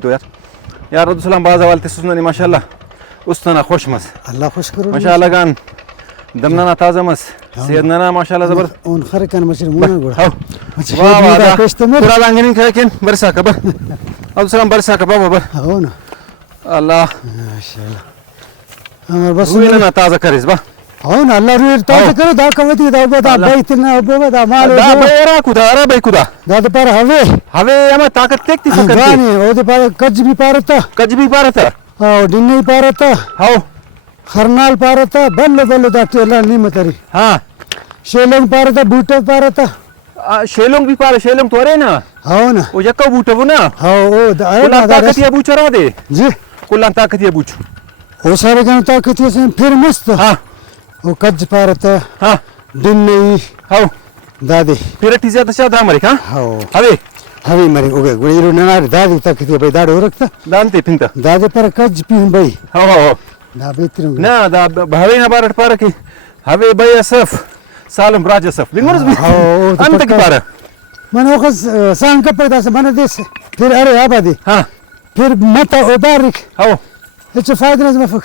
तो यार रद्दुसलाम बाज़ावाल तसुननी माशाल्लाह उस्तना खुश मस अल्लाह खुश करो माशाल्लाह गान दमना ताजा मस सेदना माशाल्लाह जबर उन खरकन मशर मुना गुड़ा हां वाह वाह पूरा लांगनी खाकेन बरसा का बर रद्दुसलाम बरसा का बाबा बर हो ना अल्लाह माशाल्लाह हमर बस ना ताजा करिस बा हो ना अल्लाह रे ताजा करे दा कवती दा बदा बैतना बदा माल दा बेरा कुदा अरे बे कुदा दा पर हवे ama ताकत तेक्ति सकते गाने ओदे पर कज भी पारता हो डिन्ने पारता हो खरनाल पारता बल्ले बल्ले दा टेला निमतरी हां शेलंग पारता बूटा पारता शेलोंग भी पारे शेलोंग तोरे ना हो ना ओ यक्का बूटा वो ना हो ओ कुला ताकत ये बूचरा दे जी कुला ताकत ये बूच ओ सारे गाने ताकत ये फिर मस्त हां ओ कज पारता हां डिन्ने हो दादी फिर टीजा तशा दा मरी हां हो हवे मरी ओगे गुड़ीरो ननार दादी ताकत ये दाड़ो रखता दानते पिंता दादी पर कज पी भाई हो दा बेतरू ना दा भावे ना बारट पार की हवे बय असफ सालम राज असफ लिंगोस भी अंत की पार मन ओखस सांग कपड़ा से मन देश फिर अरे आबादी हां फिर मत ओ बारिक हो इट्स फायदा मफक